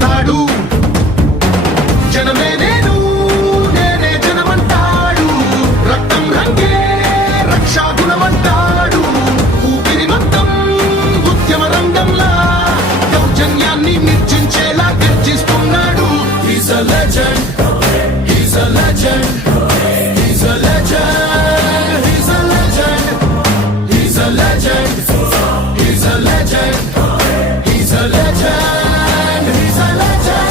చేస్తాడు. జనమే నేను, నేనే జనమంటాడు. రక్తం రంగే రక్షా గుణమంటాడు. ఊపిరి మొత్తం ఉద్యమ రంగంలా దౌర్జన్యాన్ని నిర్జించేలా గర్జిస్తున్నాడు. He's a legend, he's a legend, he's a legend, he's a legend, he's a legend, he's a legend, he's a legend, he's a legend.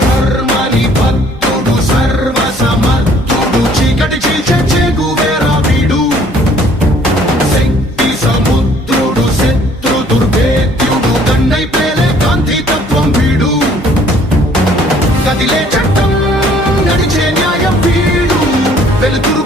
ధర్మని భక్తుడు సర్వసమర్థుడు చీకటి చీల్చే చెగువేరా వీడు. శక్తి సముద్రుడు శత్రు దుర్భేద్యుడు గన్నై పేలే కాంతి తత్వం వీడు. కదిలే చట్టం నడిచే న్యాయం వీడు. వెలుతురు